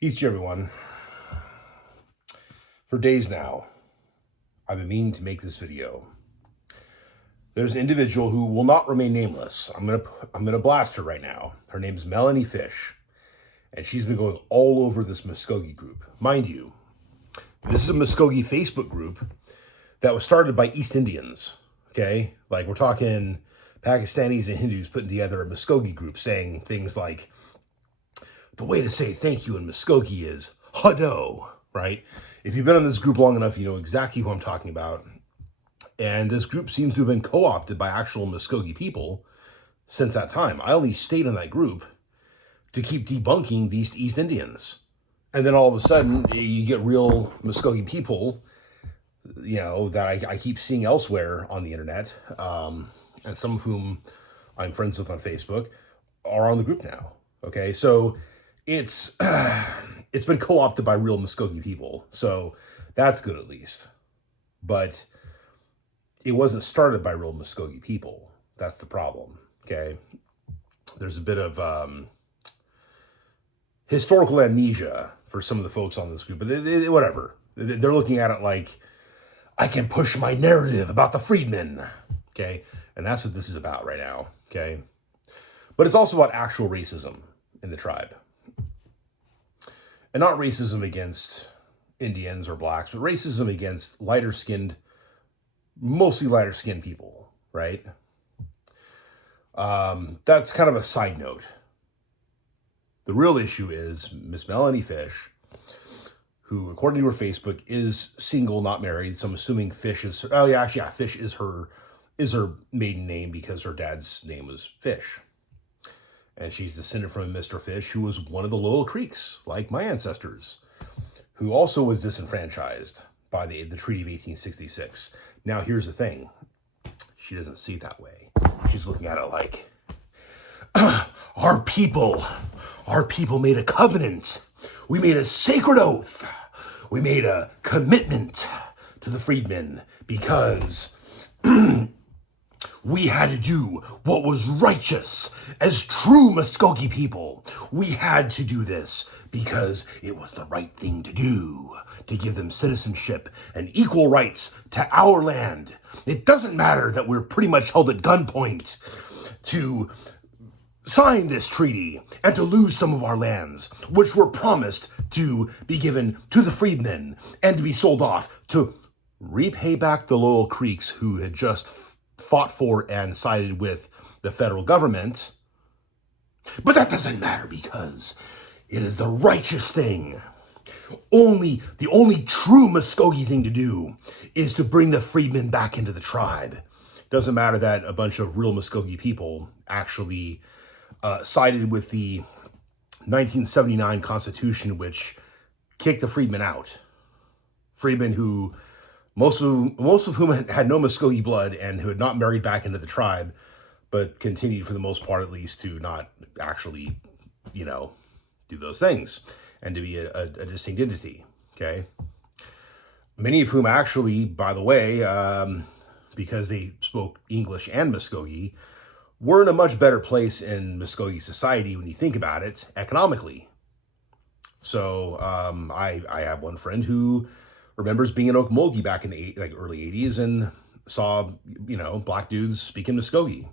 Each everyone. For days now, I've been meaning to make this video. There's an individual who will not remain nameless. I'm gonna blast her right now. Her name's Melanie Fish, and she's been going all over this Muskogee group. Mind you, this is a Muskogee Facebook group that was started by East Indians. Okay, like we're talking Pakistanis and Hindus putting together a Muskogee group, saying things like, "The way to say thank you in Muskogee is hado," right? If you've been in this group long enough, you know exactly who I'm talking about. And this group seems to have been co-opted by actual Muskogee people since that time. I only stayed in that group to keep debunking these East Indians. And then all of a sudden, you get real Muskogee people, you know, that I keep seeing elsewhere on the internet, and some of whom I'm friends with on Facebook, are on the group now. Okay, so it's been co-opted by real Muskogee people, so that's good at least. But it wasn't started by real Muskogee people. That's the problem. Okay, there's a bit of historical amnesia for some of the folks on this group, but whatever. They're looking at it like, I can push my narrative about the freedmen. Okay, and that's what this is about right now. Okay, but it's also about actual racism in the tribe. And not racism against Indians or blacks, but racism against mostly lighter skinned people, right? That's kind of a side note. The real issue is Miss Melanie Fish, who, according to her Facebook, is single, not married. So I'm assuming Fish is, Fish is her maiden name because her dad's name was Fish. And she's descended from Mr. Fish, who was one of the Loyal Creeks, like my ancestors, who also was disenfranchised by the Treaty of 1866. Now, here's the thing. She doesn't see it that way. She's looking at it like, our people made a covenant. We made a sacred oath. We made a commitment to the freedmen because we had to do what was righteous as true Muskogee people. We had to do this because it was the right thing to do, to give them citizenship and equal rights to our land. It doesn't matter that we're pretty much held at gunpoint to sign this treaty and to lose some of our lands, which were promised to be given to the freedmen and to be sold off to repay back the Loyal Creeks who had just fought for and sided with the federal government. But that doesn't matter because it is the righteous thing. The only true Muskogee thing to do is to bring the freedmen back into the tribe. It doesn't matter that a bunch of real Muskogee people actually sided with the 1979 Constitution, which kicked the freedmen out. Freedmen who most of whom had no Muskogee blood and who had not married back into the tribe, but continued, for the most part at least, to not actually, do those things and to be a distinct entity, okay? Many of whom actually, by the way, because they spoke English and Muskogee, were in a much better place in Muskogee society when you think about it, economically. So I have one friend who remembers being in Okmulgee back in the early 80s and saw, black dudes speaking Muskogee.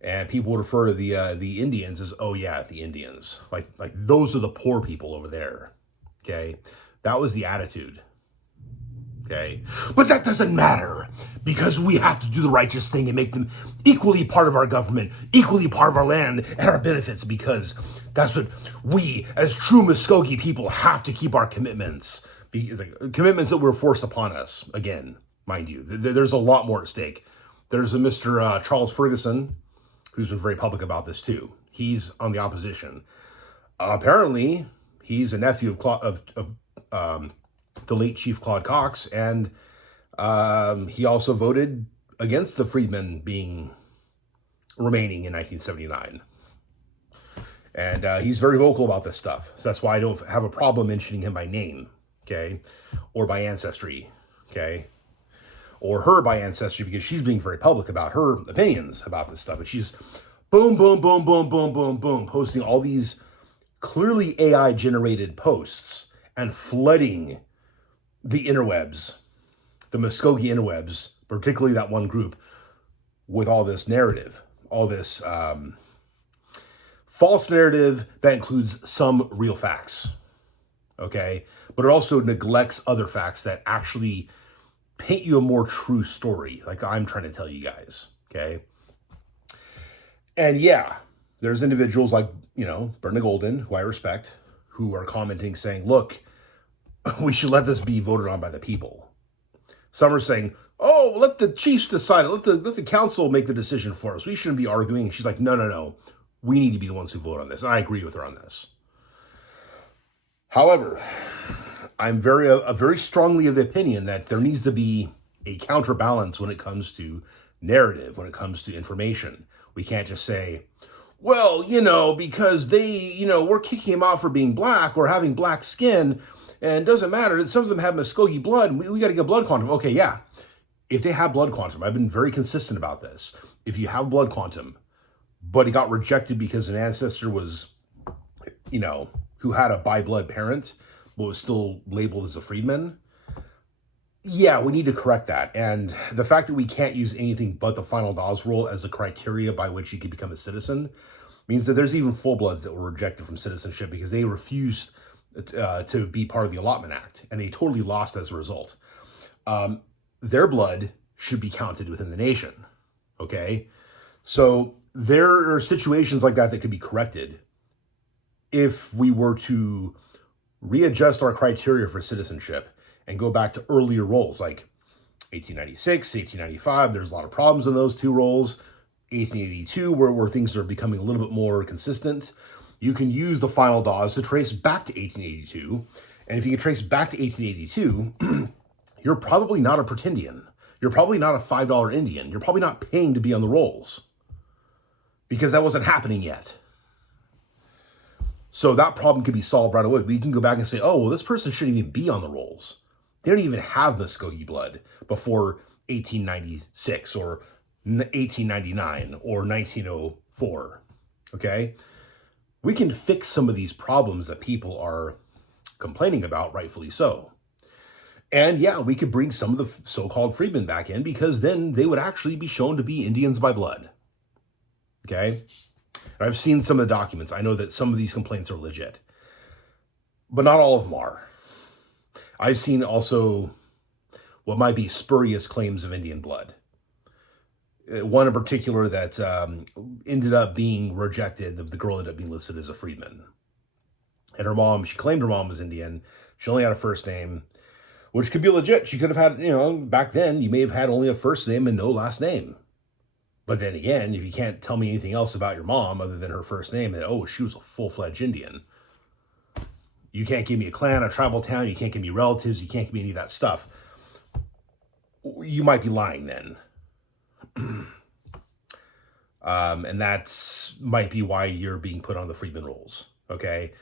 And people would refer to the Indians as, oh yeah, the Indians. Like those are the poor people over there, okay? That was the attitude, okay? But that doesn't matter because we have to do the righteous thing and make them equally part of our government, equally part of our land and our benefits, because that's what we, as true Muskogee people, have to keep our commitments. Because commitments that were forced upon us, again, mind you. There's a lot more at stake. There's a Mr. Charles Ferguson, who's been very public about this too. He's on the opposition. Apparently, he's a nephew of the late Chief Claude Cox, and he also voted against the freedmen remaining in 1979. And he's very vocal about this stuff. So that's why I don't have a problem mentioning him by name. Okay, or by ancestry, okay, or her by ancestry, because she's being very public about her opinions about this stuff. And she's boom, boom, boom, boom, boom, boom, boom, posting all these clearly AI generated posts and flooding the interwebs, the Muskogee interwebs, particularly that one group, with all this narrative, all this false narrative that includes some real facts, okay? But it also neglects other facts that actually paint you a more true story, like I'm trying to tell you guys, okay? And yeah, there's individuals like, Bernie Golden, who I respect, who are commenting saying, look, we should let this be voted on by the people. Some are saying, oh, let the chiefs decide it. Let the council make the decision for us. We shouldn't be arguing. And she's like, no. We need to be the ones who vote on this. And I agree with her on this. However, I'm very strongly of the opinion that there needs to be a counterbalance when it comes to narrative, when it comes to information. We can't just say, well, because they, we're kicking him out for being black or having black skin, and it doesn't matter. Some of them have Muskogee blood, and we got to get blood quantum. Okay, yeah. If they have blood quantum, I've been very consistent about this. If you have blood quantum, but it got rejected because an ancestor was, who had a bi-blood parent, but was still labeled as a freedman, yeah, we need to correct that. And the fact that we can't use anything but the final Dawes rule as a criteria by which you can become a citizen means that there's even full-bloods that were rejected from citizenship because they refused to be part of the Allotment Act, and they totally lost as a result. Their blood should be counted within the nation, okay? So there are situations like that could be corrected if we were to readjust our criteria for citizenship and go back to earlier roles like 1896, 1895. There's a lot of problems in those two roles. 1882, where things are becoming a little bit more consistent. You can use the final Dawes to trace back to 1882. And if you can trace back to 1882, you're probably not a pretendian. You're probably not a $5 Indian. You're probably not paying to be on the rolls because that wasn't happening yet. So that problem could be solved right away. We can go back and say, oh, well, this person shouldn't even be on the rolls. They don't even have Muskogee blood before 1896 or 1899 or 1904, okay? We can fix some of these problems that people are complaining about, rightfully so. And yeah, we could bring some of the so-called freedmen back in because then they would actually be shown to be Indians by blood, okay? And I've seen some of the documents. I know that some of these complaints are legit, but not all of them are. I've seen also what might be spurious claims of Indian blood. One in particular that ended up being rejected. The girl ended up being listed as a freedman. And her mom, she claimed her mom was Indian. She only had a first name, which could be legit. She could have had, back then, you may have had only a first name and no last name. But then again, if you can't tell me anything else about your mom other than her first name, then, oh, she was a full-fledged Indian. You can't give me a clan, a tribal town. You can't give me relatives. You can't give me any of that stuff. You might be lying then. And that's might be why you're being put on the freedman rolls, okay?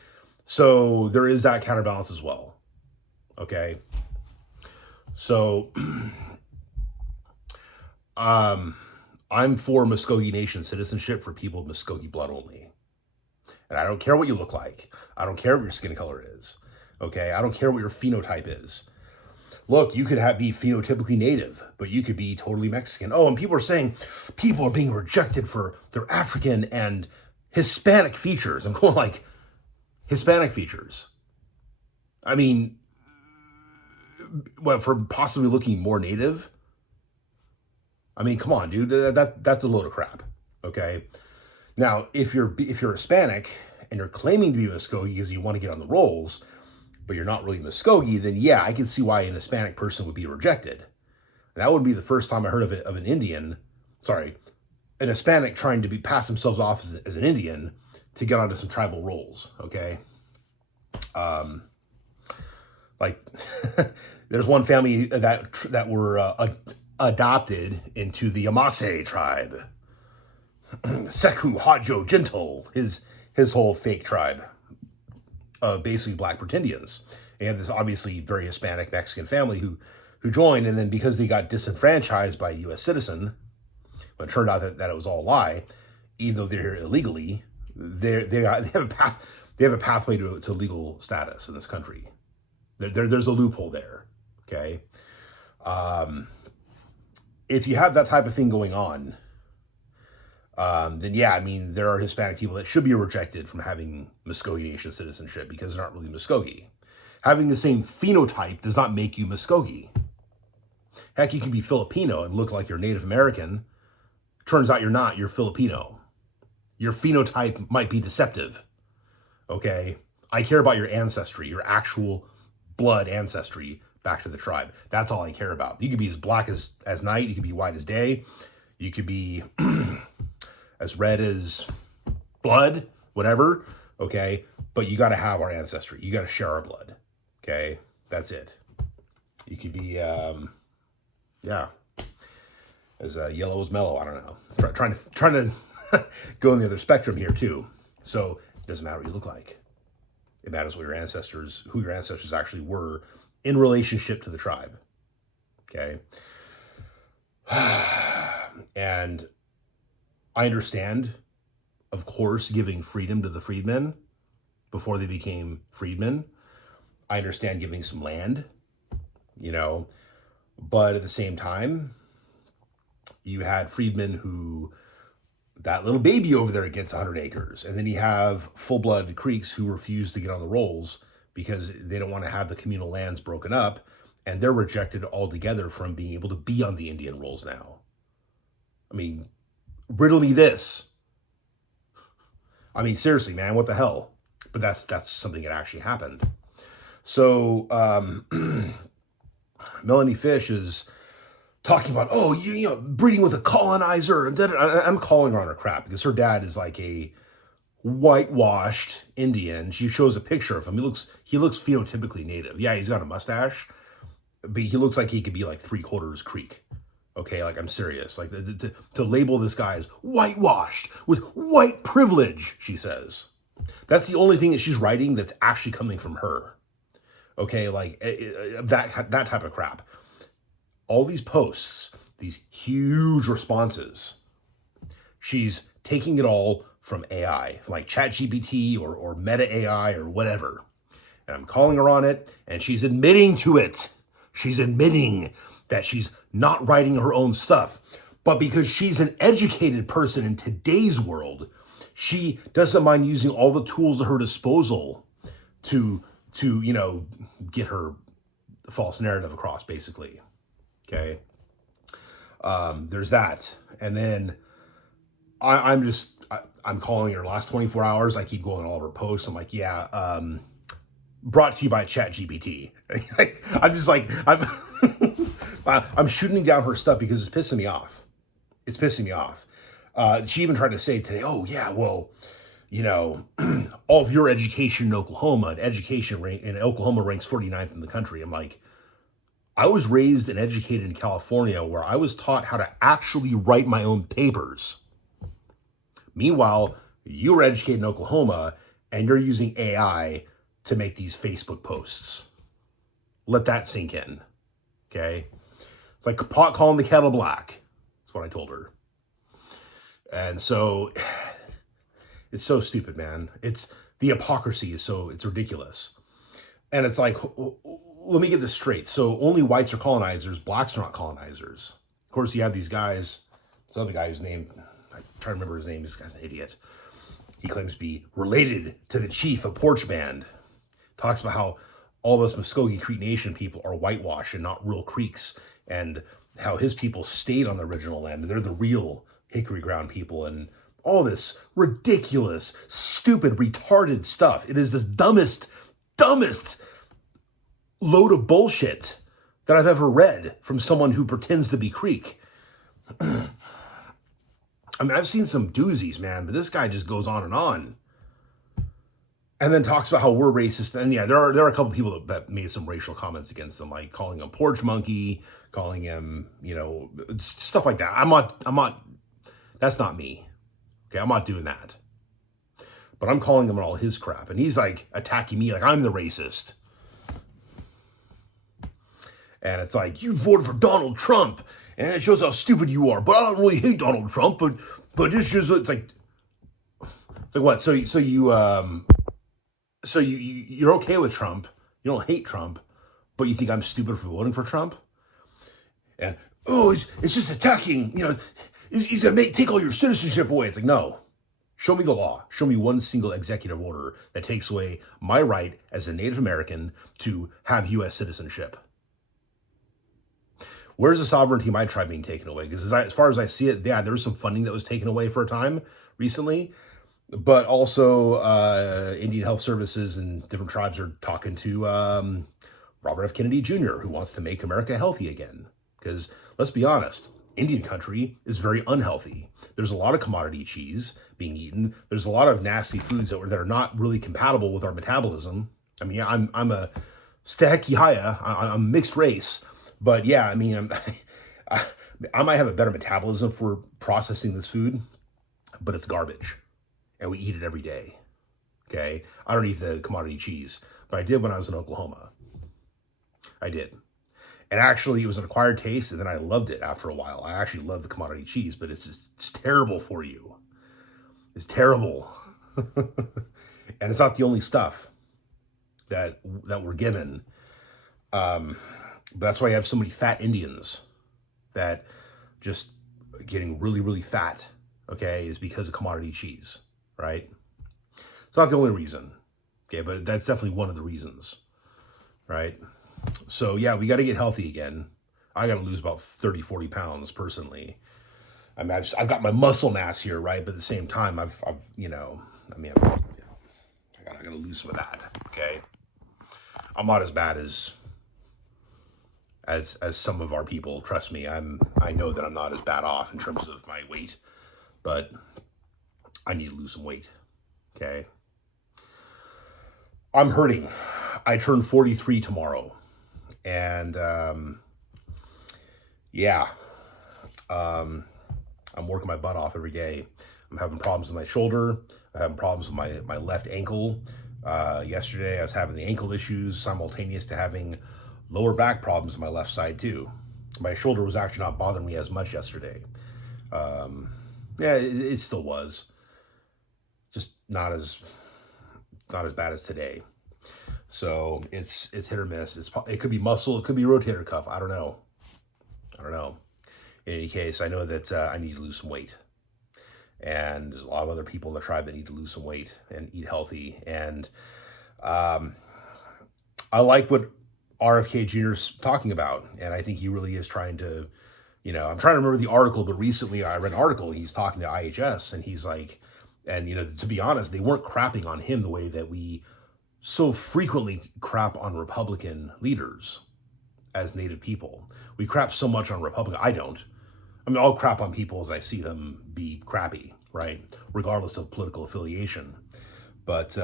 So there is that counterbalance as well, okay? So I'm for Muskogee Nation citizenship for people of Muskogee blood only. And I don't care what you look like. I don't care what your skin color is, okay? I don't care what your phenotype is. Look, you could be phenotypically native, but you could be totally Mexican. Oh, and people are saying people are being rejected for their African and Hispanic features. I'm going like, Hispanic features? I mean, what, for possibly looking more native? I mean, come on, dude, that's a load of crap, okay? Now, if you're Hispanic and you're claiming to be Muskogee because you want to get on the rolls, but you're not really Muskogee, then yeah, I can see why an Hispanic person would be rejected. And that would be the first time I heard of an Hispanic trying to pass themselves off as an Indian to get onto some tribal roles, okay? Like, there's one family that were adopted into the Yamasee tribe. Seku Hajo Gentle, his whole fake tribe of basically black pretendians. And this obviously very Hispanic Mexican family who joined, and then because they got disenfranchised by a U.S. citizen, when it turned out that it was all a lie, even though they're here illegally, they have a path. they have a pathway to legal status in this country. There's a loophole there, okay? If you have that type of thing going on, then yeah, I mean, there are Hispanic people that should be rejected from having Muskogee Nation citizenship because they're not really Muskogee. Having the same phenotype does not make you Muskogee. Heck, you can be Filipino and look like you're Native American. Turns out you're not, you're Filipino. Your phenotype might be deceptive, okay? I care about your ancestry, your actual blood ancestry back to the tribe. That's all I care about. You could be as black as night, you could be white as day, you could be as red as blood, whatever, okay? But you got to have our ancestry. You got to share our blood, okay? That's it. You could be, yeah, as yellow as mellow. I don't know. Trying to go on the other spectrum here too. So it doesn't matter what you look like. It matters who your ancestors actually were in relationship to the tribe. Okay. And I understand, of course, giving freedom to the freedmen before they became freedmen. I understand giving some land, but at the same time, you had freedmen who, that little baby over there gets 100 acres. And then you have full-blood Creeks who refuse to get on the rolls because they don't want to have the communal lands broken up. And they're rejected altogether from being able to be on the Indian rolls now. I mean, riddle me this. I mean, seriously, man, what the hell? But that's something that actually happened. So Melanie Fish is talking about, breeding with a colonizer. And I'm calling her on her crap because her dad is like a whitewashed Indian. She shows a picture of him. He looks phenotypically native. Yeah, he's got a mustache, but he looks like he could be like 3/4 Creek. Okay, like I'm serious. Like to label this guy as whitewashed with white privilege, she says. That's the only thing that she's writing that's actually coming from her. Okay, like that type of crap. All these posts, these huge responses, she's taking it all from AI, like ChatGPT or Meta AI or whatever. And I'm calling her on it, and she's admitting to it. She's admitting that she's not writing her own stuff. But because she's an educated person in today's world, she doesn't mind using all the tools at her disposal to get her false narrative across, basically. Okay. There's that. And then I'm calling her last 24 hours. I keep going all of her posts. I'm like, yeah, brought to you by ChatGPT. I'm just like, I'm shooting down her stuff because it's pissing me off. It's pissing me off. She even tried to say today, oh yeah, well, all of your education in Oklahoma, and education in Oklahoma ranks 49th in the country. I'm like, I was raised and educated in California where I was taught how to actually write my own papers. Meanwhile, you were educated in Oklahoma and you're using AI to make these Facebook posts. Let that sink in, okay? It's like pot calling the kettle black. That's what I told her. And so it's so stupid, man. The hypocrisy it's ridiculous. And it's like, let me get this straight. So only whites are colonizers, blacks are not colonizers. Of course, you have these guys, this other guy whose name, I'm trying to remember his name, this guy's an idiot. He claims to be related to the chief of Porch Band. Talks about how all those Muskogee Creek Nation people are whitewashed and not real Creeks, and how his people stayed on the original land. They're the real Hickory Ground people, and all this ridiculous, stupid, retarded stuff. It is the dumbest load of bullshit that I've ever read from someone who pretends to be Creek. I mean, I've seen some doozies, man, but this guy just goes on. And then talks about how we're racist. And yeah, there are a couple people that made some racial comments against them, like calling him porch monkey, calling him, stuff like that. I'm not, that's not me. Okay, I'm not doing that. But I'm calling him on all his crap. And he's like attacking me like I'm the racist. And it's like, you voted for Donald Trump, and it shows how stupid you are. But I don't really hate Donald Trump, but it's just, it's like what? So you So you're okay with Trump. You don't hate Trump, but you think I'm stupid for voting for Trump? And, oh, it's just attacking, he's going to take all your citizenship away. It's like, no. Show me the law. Show me one single executive order that takes away my right as a Native American to have U.S. citizenship. Where's the sovereignty of my tribe being taken away? Because as far as I see it, yeah, there was some funding that was taken away for a time recently, but also Indian Health Services and different tribes are talking to Robert F. Kennedy Jr., who wants to make America healthy again. Because let's be honest, Indian country is very unhealthy. There's a lot of commodity cheese being eaten. There's a lot of nasty foods that are not really compatible with our metabolism. I mean, I'm a Stehekihaya, I'm mixed race, but yeah, I mean, I might have a better metabolism for processing this food, but it's garbage, and we eat it every day. Okay, I don't eat the commodity cheese, but I did when I was in Oklahoma. I did. And actually, it was an acquired taste, and then I loved it after a while. I actually love the commodity cheese, but it's terrible for you. It's terrible. And it's not the only stuff that we're given. But that's why you have so many fat Indians that just getting really, really fat, okay, is because of commodity cheese, right? It's not the only reason, okay, but that's definitely one of the reasons, right? So yeah, we got to get healthy again. I got to lose about 30, 40 pounds personally. I mean, I've got my muscle mass here, right? But at the same time, I got to lose some of that. Okay, I'm not as bad as some of our people. Trust me, I know that I'm not as bad off in terms of my weight, but I need to lose some weight. Okay, I'm hurting. I turn 43 tomorrow. And, I'm working my butt off every day. I'm having problems with my shoulder. I'm having problems with my left ankle. Yesterday I was having the ankle issues simultaneous to having lower back problems on my left side too. My shoulder was actually not bothering me as much yesterday. It still was. Just not as bad as today. So it's hit or miss. It could be muscle, it could be rotator cuff. I don't know. In any case, I know that I need to lose some weight, and there's a lot of other people in the tribe that need to lose some weight and eat healthy. And I like what RFK Jr. is talking about, and I think he really is trying to. I'm trying to remember the article, but recently I read an article. He's talking to IHS, and he's like, and to be honest, they weren't crapping on him the way that we so frequently crap on Republican leaders as Native people. We crap so much on Republican. I don't. I mean, I'll crap on people as I see them be crappy, right? Regardless of political affiliation. But,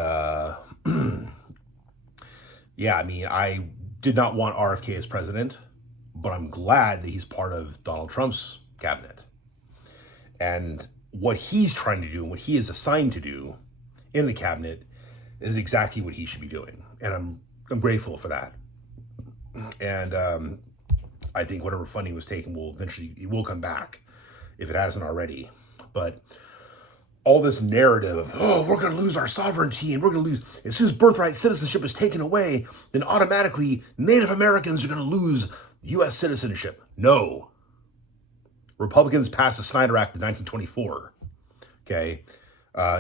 yeah, I mean, I did not want RFK as president, but I'm glad that he's part of Donald Trump's cabinet. And what he's trying to do and what he is assigned to do in the cabinet is exactly what he should be doing. And I'm grateful for that. And I think whatever funding was taken it will come back if it hasn't already. But all this narrative of, we're going to lose our sovereignty and we're going to lose, as soon as birthright citizenship is taken away, then automatically Native Americans are going to lose U.S. citizenship. No. Republicans passed the Snyder Act in 1924. Okay.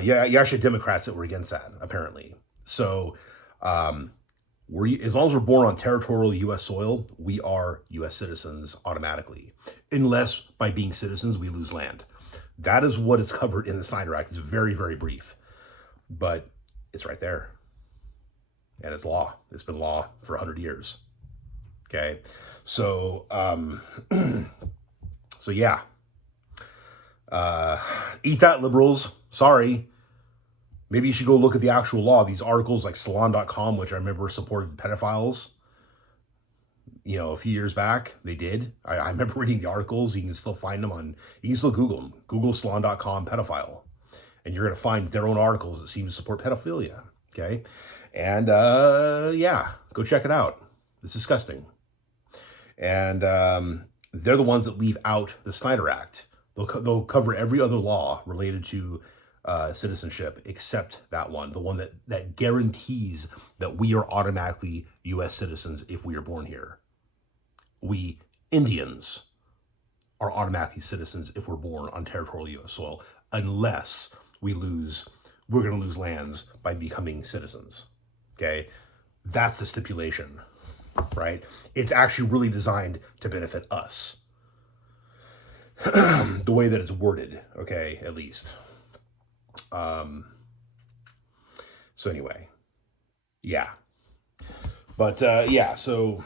You actually had Democrats that were against that, apparently. So, as long as we're born on territorial U.S. soil, we are U.S. citizens automatically, unless by being citizens we lose land. That is what is covered in the Snyder Act. It's very, very brief, but it's right there, and it's law. It's been law for 100 years. Okay, so yeah. Eat that, liberals. Sorry. Maybe you should go look at the actual law. These articles like Salon.com, which I remember supported pedophiles, a few years back, they did. I remember reading the articles. You can still find them you can still Google them. Google Salon.com pedophile. And you're going to find their own articles that seem to support pedophilia. Okay. And, go check it out. It's disgusting. And they're the ones that leave out the Snyder Act. They'll cover every other law related to citizenship except that one, the one that guarantees that we are automatically U.S. citizens if we are born here. We Indians are automatically citizens if we're born on territorial U.S. soil, unless we're going to lose lands by becoming citizens. Okay, that's the stipulation, right? It's actually really designed to benefit us. The way that it's worded, okay, at least. So anyway, yeah. But yeah, so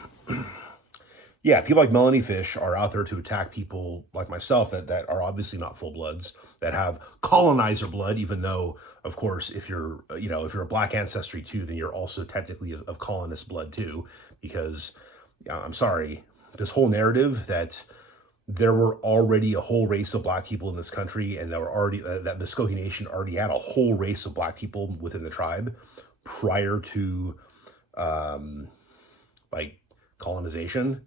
yeah, people like Melanie Fish are out there to attack people like myself that are obviously not full bloods, that have colonizer blood, even though, of course, if you're a black ancestry too, then you're also technically of colonist blood too, because I'm sorry, this whole narrative that there were already a whole race of black people in this country, and there were already that Muskogee Nation already had a whole race of black people within the tribe prior to like colonization,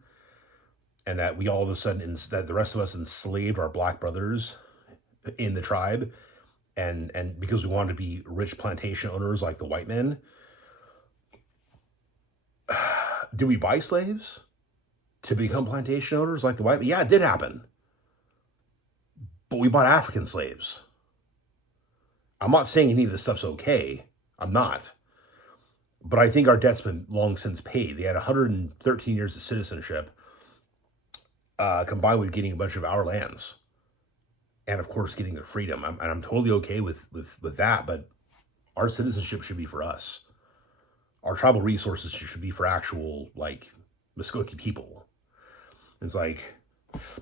and that we all of a sudden that the rest of us enslaved our black brothers in the tribe, and because we wanted to be rich plantation owners like the white men. Did we buy slaves to become plantation owners like the white men? Yeah, it did happen. But we bought African slaves. I'm not saying any of this stuff's okay. I'm not. But I think our debt's been long since paid. They had 113 years of citizenship, combined with getting a bunch of our lands. And of course, getting their freedom. I'm totally okay with that, but our citizenship should be for us. Our tribal resources should be for actual, like, Muskogee people. It's like,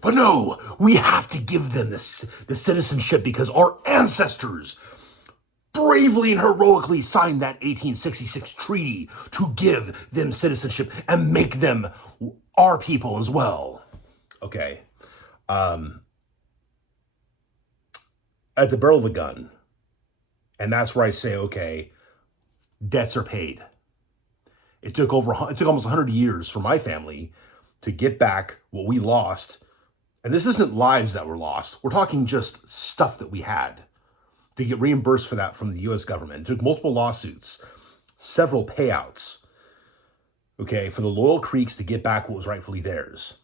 but no, we have to give them the citizenship because our ancestors bravely and heroically signed that 1866 treaty to give them citizenship and make them our people as well. Okay. At the barrel of a gun. And that's where I say, okay, debts are paid. It took almost 100 years for my family to get back what we lost. And this isn't lives that were lost. We're talking just stuff that we had, to get reimbursed for that from the U.S. government. It took multiple lawsuits, several payouts, okay, for the Loyal Creeks to get back what was rightfully theirs.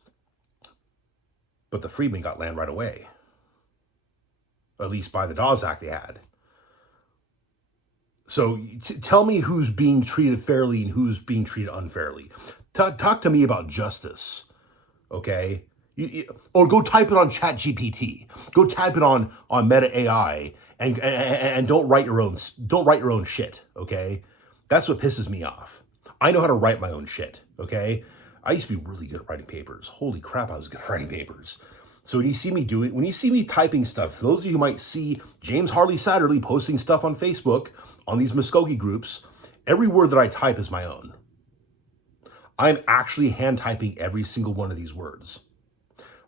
But the freedmen got land right away, at least by the Dawes Act they had. So tell me who's being treated fairly and who's being treated unfairly. Talk to me about justice, okay? Or go type it on ChatGPT. Go type it on Meta AI, and don't write your own shit, okay? That's what pisses me off. I know how to write my own shit, okay? I used to be really good at writing papers. Holy crap, I was good at writing papers. So when you see me typing stuff, for those of you who might see James Harley Satterley posting stuff on Facebook, on these Muskogee groups, every word that I type is my own. I'm actually hand typing every single one of these words.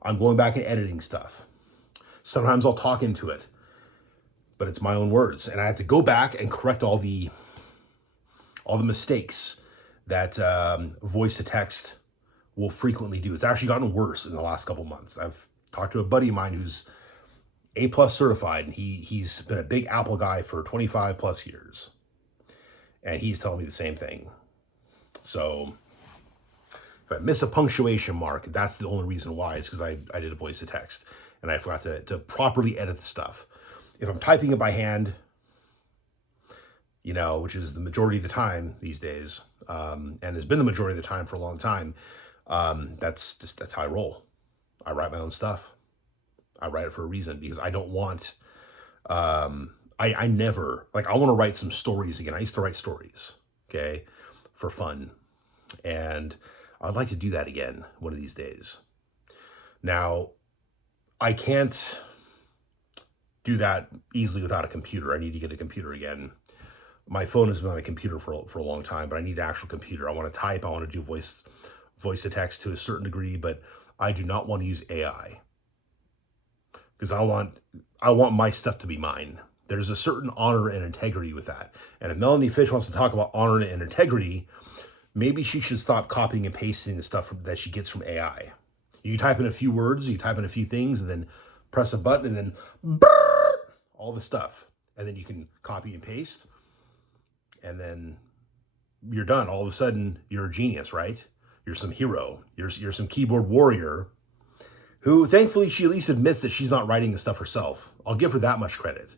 I'm going back and editing stuff. Sometimes I'll talk into it, but it's my own words. And I have to go back and correct all the mistakes that voice to text will frequently do. It's actually gotten worse in the last couple months. I've talked to a buddy of mine who's A+ certified, and he's been a big Apple guy for 25 plus years. And he's telling me the same thing. So if I miss a punctuation mark, that's the only reason why. It's because I did a voice to text and I forgot to properly edit the stuff. If I'm typing it by hand, which is the majority of the time these days, and has been the majority of the time for a long time, that's how I roll. I write my own stuff. I write it for a reason, because I don't want, I want to write some stories again. I used to write stories, okay, for fun. And I'd like to do that again one of these days. Now, I can't do that easily without a computer. I need to get a computer again. My phone has been on a computer for a long time, but I need an actual computer. I want to type. I want to do voice to text to a certain degree, but I do not want to use AI, because I want my stuff to be mine. There's a certain honor and integrity with that. And if Melanie Fish wants to talk about honor and integrity, maybe she should stop copying and pasting the stuff that she gets from AI. You type in a few words, you type in a few things, and then press a button, and then all the stuff. and then you can copy and paste, and then you're done. All of a sudden, you're a genius, right? You're some hero. You're some keyboard warrior who, thankfully, she at least admits that she's not writing the stuff herself. I'll give her that much credit.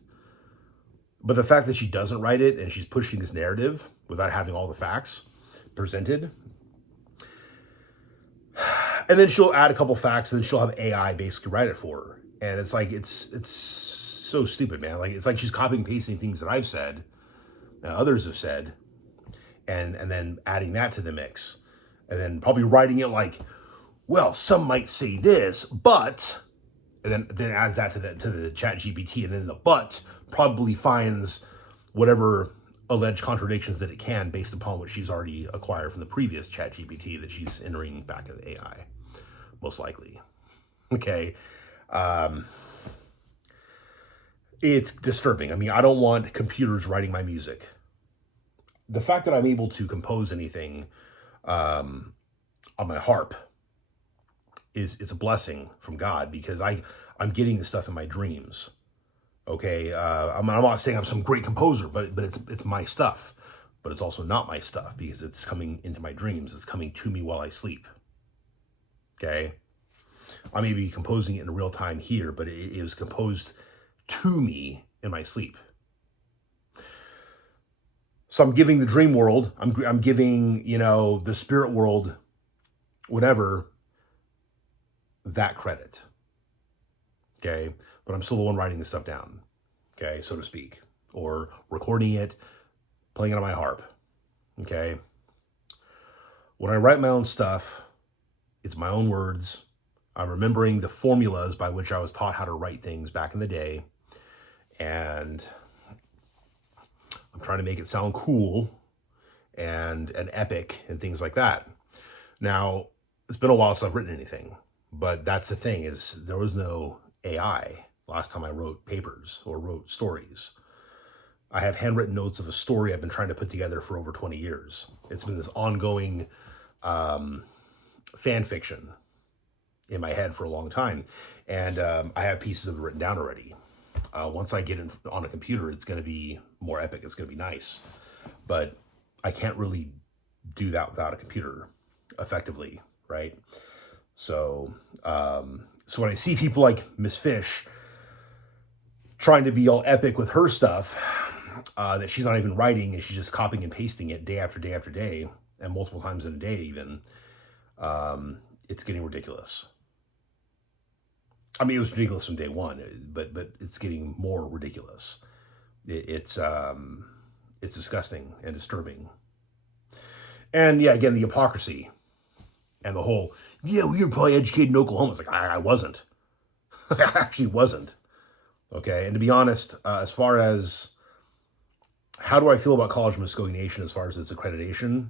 But the fact that she doesn't write it and she's pushing this narrative without having all the facts presented, and then she'll add a couple facts, and then she'll have AI basically write it for her. And it's like, it's so stupid, man. Like, it's like she's copying and pasting things that I've said, that others have said, and then adding that to the mix. And then probably writing it like, well, some might say this, but, and then adds that to the chat GPT, and then the but probably finds whatever alleged contradictions that it can based upon what she's already acquired from the previous chat GPT that she's entering back into the AI, most likely. Okay. It's disturbing. I mean, I don't want computers writing my music. The fact that I'm able to compose anything on my harp is a blessing from God, because I'm getting this stuff in my dreams. Okay, I'm not saying I'm some great composer, but it's my stuff. But it's also not my stuff, because it's coming into my dreams. It's coming to me while I sleep. Okay, I may be composing it in real time here, but it was composed to me in my sleep. So I'm giving the dream world, I'm giving, the spirit world, whatever, that credit. Okay, but I'm still the one writing this stuff down, okay, so to speak, or recording it, playing it on my harp. Okay, when I write my own stuff, it's my own words. I'm remembering the formulas by which I was taught how to write things back in the day, and I'm trying to make it sound cool and epic and things like that. Now, it's been a while since I've written anything, but that's the thing, is there was no AI last time I wrote papers or wrote stories. I have handwritten notes of a story I've been trying to put together for over 20 years. It's been this ongoing fan fiction in my head for a long time. And I have pieces of it written down already. Once I get on a computer, it's going to be more epic. It's going to be nice. But I can't really do that without a computer effectively, right? So, so when I see people like Miss Fish trying to be all epic with her stuff, that she's not even writing, and she's just copying and pasting it day after day after day, and multiple times in a day even, it's getting ridiculous. I mean, it was ridiculous from day one, but it's getting more ridiculous. It's disgusting and disturbing. And yeah, again, the hypocrisy and the whole, yeah, we were probably educated in Oklahoma. It's like, I wasn't. I actually wasn't. Okay, and to be honest, as far as how do I feel about College of Muskogee Nation as far as its accreditation,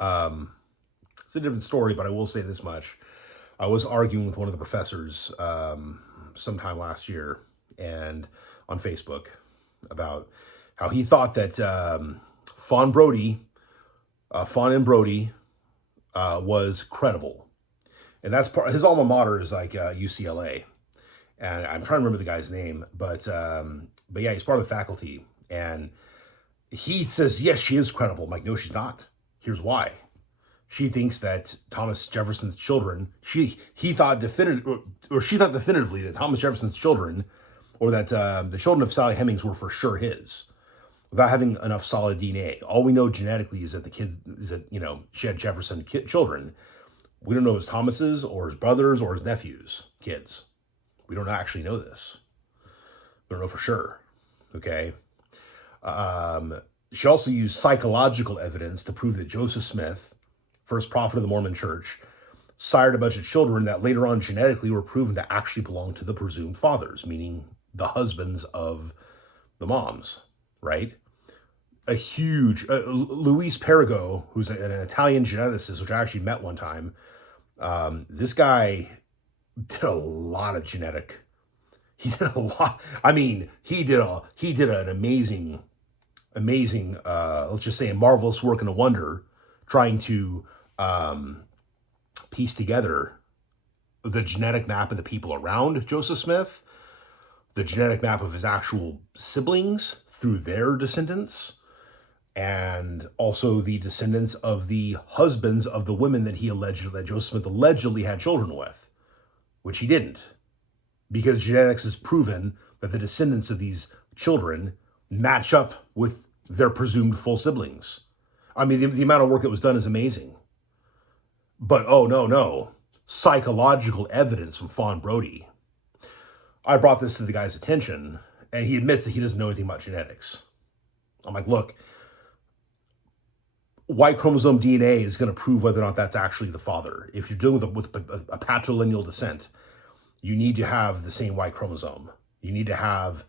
it's a different story, but I will say this much. I was arguing with one of the professors sometime last year and on Facebook about how he thought that Fawn and Brody was credible. And that's part, his alma mater is like UCLA. And I'm trying to remember the guy's name, but yeah, he's part of the faculty. And he says, yes, she is credible. I'm like, no, she's not. Here's why. She thinks that Thomas Jefferson's children, she thought definitively that Thomas Jefferson's children, or that the children of Sally Hemings were for sure his, without having enough solid DNA. All we know genetically is that she had Jefferson children. We don't know if it's Thomas's or his brothers or his nephews' kids. We don't actually know this. We don't know for sure. Okay. She also used psychological evidence to prove that Joseph Smith, first prophet of the Mormon Church, sired a bunch of children that later on genetically were proven to actually belong to the presumed fathers, meaning the husbands of the moms, right? A huge, Luis Perigo, who's an Italian geneticist, which I actually met one time, this guy did a lot of genetic. He did a lot. I mean, he did an amazing, let's just say a marvelous work and a wonder, trying to piece together the genetic map of the people around Joseph Smith, the genetic map of his actual siblings through their descendants, and also the descendants of the husbands of the women that Joseph Smith allegedly had children with, which he didn't, because genetics has proven that the descendants of these children match up with their presumed full siblings. I mean, the amount of work that was done is amazing. But oh no, psychological evidence from Fawn Brody. I brought this to the guy's attention, and he admits that he doesn't know anything about genetics. I'm like, look, Y chromosome DNA is going to prove whether or not that's actually the father. If you're dealing with a patrilineal descent, you need to have the same Y chromosome. You need to have,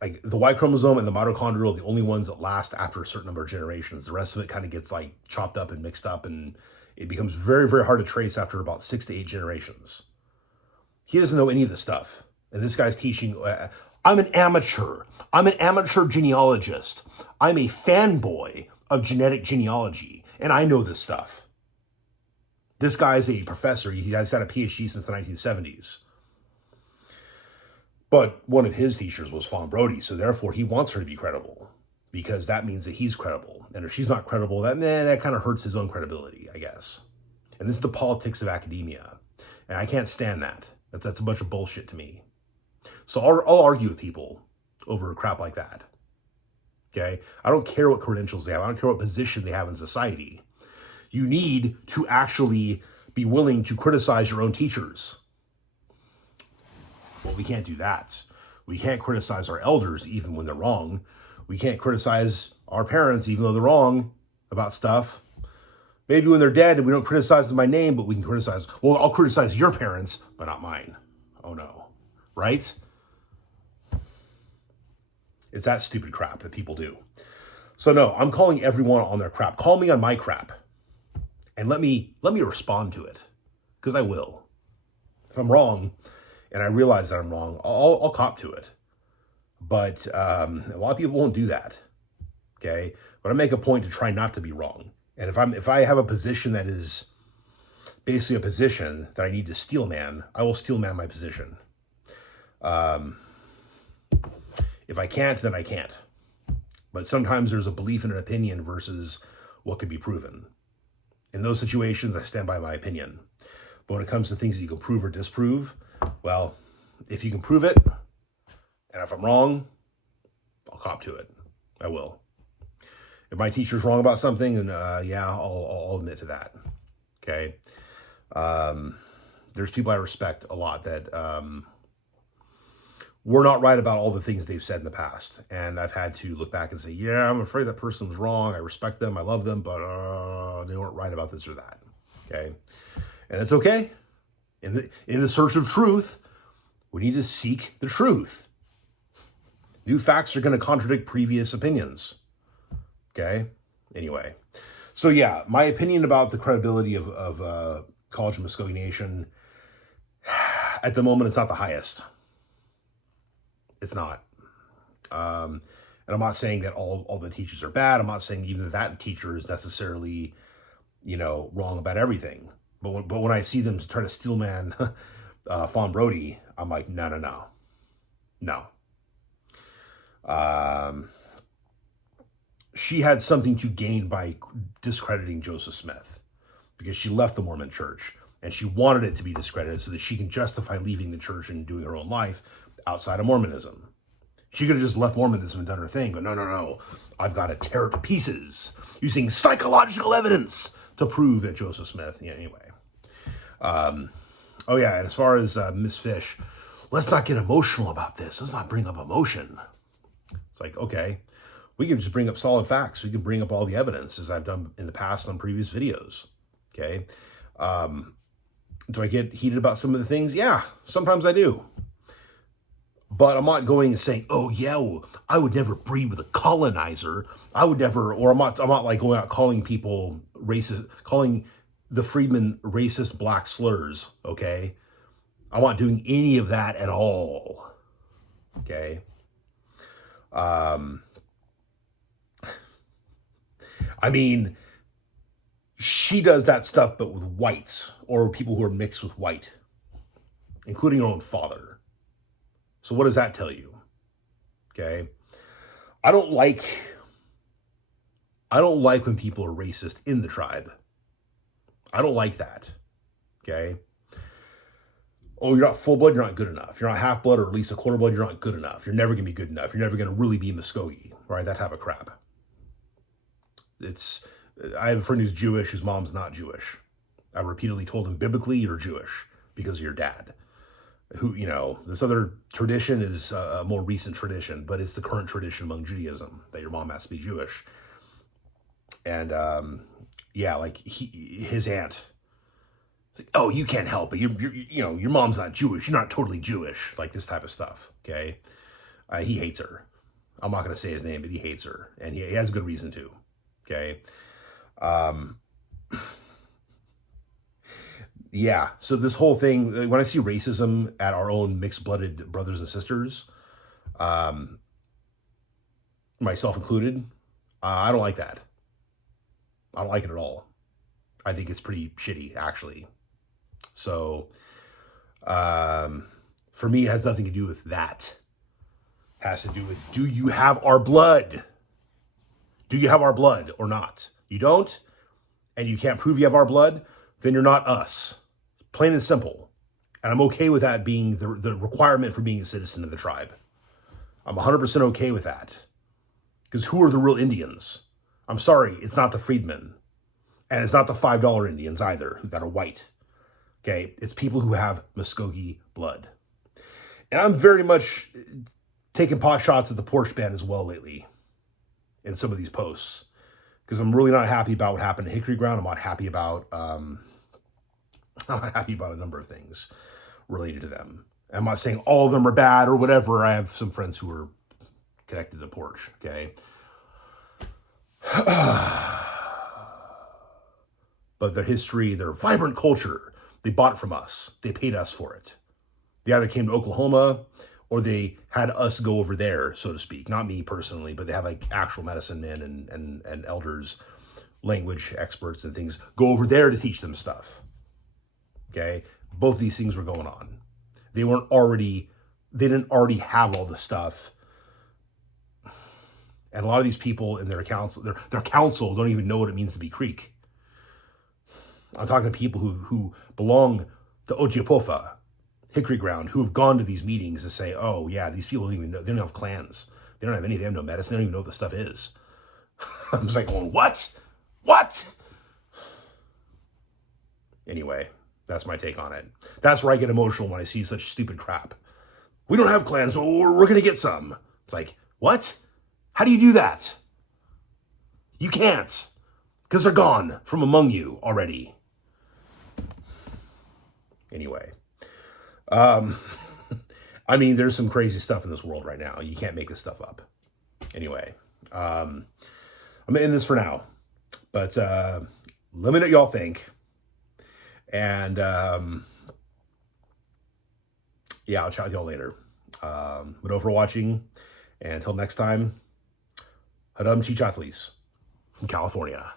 like, the Y chromosome and the mitochondrial are the only ones that last after a certain number of generations. The rest of it kind of gets like chopped up and mixed up, and it becomes very, very hard to trace after about 6 to 8 generations. He doesn't know any of this stuff. And this guy's teaching, I'm an amateur genealogist. I'm a fanboy of genetic genealogy, and I know this stuff. This guy's a professor. He's had a PhD since the 1970s. But one of his teachers was Fawn Brody, so therefore he wants her to be credible, because that means that he's credible. And if she's not credible, that kind of hurts his own credibility, I guess. And this is the politics of academia. And I can't stand that. That's a bunch of bullshit to me. So I'll argue with people over crap like that. Okay? I don't care what credentials they have. I don't care what position they have in society. You need to actually be willing to criticize your own teachers. Well, we can't do that. We can't criticize our elders even when they're wrong. We can't criticize our parents even though they're wrong about stuff. Maybe when they're dead and we don't criticize them by name, but we can criticize, well, I'll criticize your parents, but not mine. Oh no. Right? It's that stupid crap that people do. So no, I'm calling everyone on their crap. Call me on my crap. And let me respond to it. Because I will. If I'm wrong, and I realize that I'm wrong, I'll cop to it. But a lot of people won't do that. Okay? But I make a point to try not to be wrong. And if I have a position that is basically a position that I need to steel man, I will steel man my position. If I can't, then I can't. But sometimes there's a belief in an opinion versus what could be proven. In those situations, I stand by my opinion. But when it comes to things that you can prove or disprove, well, if you can prove it, and if I'm wrong, I'll cop to it. I will. If my teacher's wrong about something, then yeah, I'll admit to that. Okay? There's people I respect a lot that were not right about all the things they've said in the past. And I've had to look back and say, yeah, I'm afraid that person was wrong. I respect them. I love them, but they weren't right about this or that. Okay? And it's okay. In the search of truth, we need to seek the truth. New facts are going to contradict previous opinions. Okay? Anyway. So yeah, my opinion about the credibility of College of Muskogee Nation, at the moment, it's not the highest. It's not. And I'm not saying that all the teachers are bad. I'm not saying even that teacher is necessarily, wrong about everything. But when I see them try to steelman Fawn Brody, I'm like, no. She had something to gain by discrediting Joseph Smith, because she left the Mormon church and she wanted it to be discredited so that she can justify leaving the church and doing her own life outside of Mormonism. She could have just left Mormonism and done her thing, but no. I've got to tear it to pieces using psychological evidence to prove that Joseph Smith. Yeah, anyway. Oh yeah, and as far as Miss Fish, let's not get emotional about this. Let's not bring up emotion. It's like, okay, we can just bring up solid facts. We can bring up all the evidence, as I've done in the past on previous videos. Okay. Do I get heated about some of the things? Yeah, sometimes I do. But I'm not going and saying, oh yeah, well, I would never breed with a colonizer. I would never, or I'm not like going out calling people racist, calling the freedmen racist black slurs, okay? I'm not doing any of that at all, okay? I mean, she does that stuff, but with whites or people who are mixed with white, including her own father. So what does that tell you? Okay. I don't like when people are racist in the tribe. I don't like that. Okay. Oh, you're not full blood, you're not good enough. You're not half blood or at least a quarter blood, you're not good enough. You're never gonna be good enough. You're never gonna really be Muskogee, right? That type of crap. I have a friend who's Jewish, whose mom's not Jewish. I repeatedly told him, biblically, you're Jewish because of your dad. Who, this other tradition is a more recent tradition, but it's the current tradition among Judaism that your mom has to be Jewish. And like his aunt, it's like, oh, you can't help it. Your mom's not Jewish. You're not totally Jewish. Like this type of stuff. Okay, he hates her. I'm not going to say his name, but he hates her, and he has a good reason to. Okay. Yeah, so this whole thing, when I see racism at our own mixed-blooded brothers and sisters, myself included, I don't like that. I don't like it at all. I think it's pretty shitty, actually. So, for me, it has nothing to do with that. It has to do with, do you have our blood? Do you have our blood or not? You don't, and you can't prove you have our blood, then you're not us. Plain and simple. And I'm okay with that being the requirement for being a citizen of the tribe. I'm 100% okay with that. Because who are the real Indians? I'm sorry, it's not the freedmen. And it's not the $5 Indians either, that are white. Okay, it's people who have Muskogee blood. And I'm very much taking pot shots at the Porsche band as well lately in some of these posts. Because I'm really not happy about what happened at Hickory Ground. I'm not happy about a number of things related to them. I'm not saying all of them are bad or whatever. I have some friends who are connected to Porsche, okay? But their history, their vibrant culture, they bought it from us. They paid us for it. They either came to Oklahoma or they had us go over there, so to speak. Not me personally, but they have like actual medicine men and elders, language experts and things, go over there to teach them stuff. Okay? Both these things were going on. They didn't already have all the stuff. And a lot of these people in their council don't even know what it means to be Creek. I'm talking to people who belong to Ojiapofa, Hickory Ground, who have gone to these meetings and say, oh yeah, these people don't even know, they don't have clans. They don't have anything, they have no medicine, they don't even know what the stuff is. I'm just like going, what? What? Anyway, that's my take on it. That's where I get emotional when I see such stupid crap. We don't have clans, but we're going to get some. It's like, what? How do you do that? You can't, because they're gone from among you already. Anyway, I mean, there's some crazy stuff in this world right now. You can't make this stuff up. Anyway, I'm going to end this for now. But let me know what y'all think. And yeah, I'll chat with y'all later. But over watching. And until next time, Hadam Chichathlis from California.